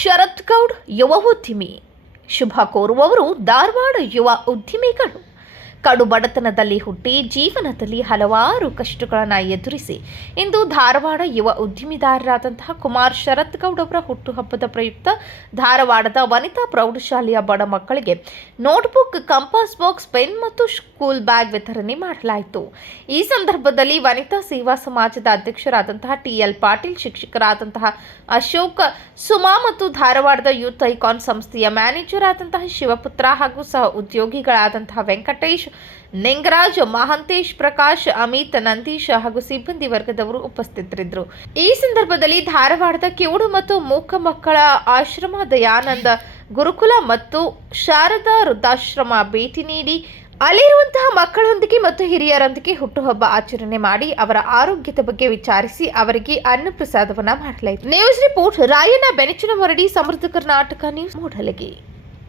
ಶರತ್ Gaud ಯುವ ಉದ್ಯಮಿ ಶುಭ ಕೋರುವವರು ಧಾರವಾಡ ಯುವ ಉದ್ಯಮಿಗಳು ಕಡು ಬಡತನದಲ್ಲಿ ಹುಟ್ಟಿ ಜೀವನದಲ್ಲಿ ಹಲವಾರು ಕಷ್ಟಗಳನ್ನು ಎದುರಿಸಿ ಇಂದು ಧಾರವಾಡ ಯುವ ಉದ್ಯಮಿದಾರರಾದಂತಹ ಕುಮಾರ್ ಶರತ್ ಗೌಡ ಅವರ ಹುಟ್ಟುಹಬ್ಬದ ಪ್ರಯುಕ್ತ ಧಾರವಾಡದ ವನಿತಾ ಪ್ರೌಢಶಾಲೆಯ ಬಡ ಮಕ್ಕಳಿಗೆ ನೋಟ್ಬುಕ್, ಕಂಪಾಸ್ ಬಾಕ್ಸ್, ಪೆನ್ ಮತ್ತು ಸ್ಕೂಲ್ ಬ್ಯಾಗ್ ವಿತರಣೆ ಮಾಡಲಾಯಿತು. ಈ ಸಂದರ್ಭದಲ್ಲಿ ವನಿತಾ ಸೇವಾ ಸಮಾಜದ ಅಧ್ಯಕ್ಷರಾದಂತಹ ಟಿಎಲ್ ಪಾಟೀಲ್, ಶಿಕ್ಷಕರಾದಂತಹ ಅಶೋಕ್, ಸುಮಾ ಮತ್ತು ಧಾರವಾಡದ ಯೂತ್ ಐಕಾನ್ ಸಂಸ್ಥೆಯ ಮ್ಯಾನೇಜರ್ ಆದಂತಹ ಶಿವಪುತ್ರ ಹಾಗೂ ಸಹ ಉದ್ಯೋಗಿಗಳಾದಂತಹ ವೆಂಕಟೇಶ್ ನಿಂಗರಾಜ್, ಮಹಂತೇಶ್ ಪ್ರಕಾಶ್, ಅಮಿತ್, ನಂದೀಶ್ ಹಾಗೂ ಸಿಬ್ಬಂದಿ ವರ್ಗದವರು ಉಪಸ್ಥಿತರಿದ್ದರು. ಈ ಸಂದರ್ಭದಲ್ಲಿ ಧಾರವಾಡದ ಕಿವುಡು ಮತ್ತು ಮೂಕ ಮಕ್ಕಳ ಆಶ್ರಮ ದಯಾನಂದ ಗುರುಕುಲ ಮತ್ತು ಶಾರದಾ ವೃದ್ಧಾಶ್ರಮ ಭೇಟಿ ನೀಡಿ ಅಲ್ಲಿರುವಂತಹ ಮಕ್ಕಳೊಂದಿಗೆ ಮತ್ತು ಹಿರಿಯರೊಂದಿಗೆ ಹುಟ್ಟುಹಬ್ಬ ಆಚರಣೆ ಮಾಡಿ ಅವರ ಆರೋಗ್ಯದ ಬಗ್ಗೆ ವಿಚಾರಿಸಿ ಅವರಿಗೆ ಅನ್ನಪ್ರಸಾದವನ್ನ ಮಾಡಲಾಯಿತು. News report, Rayanna, Benachina Moradi Samruddha Karnataka news, Mudalagi.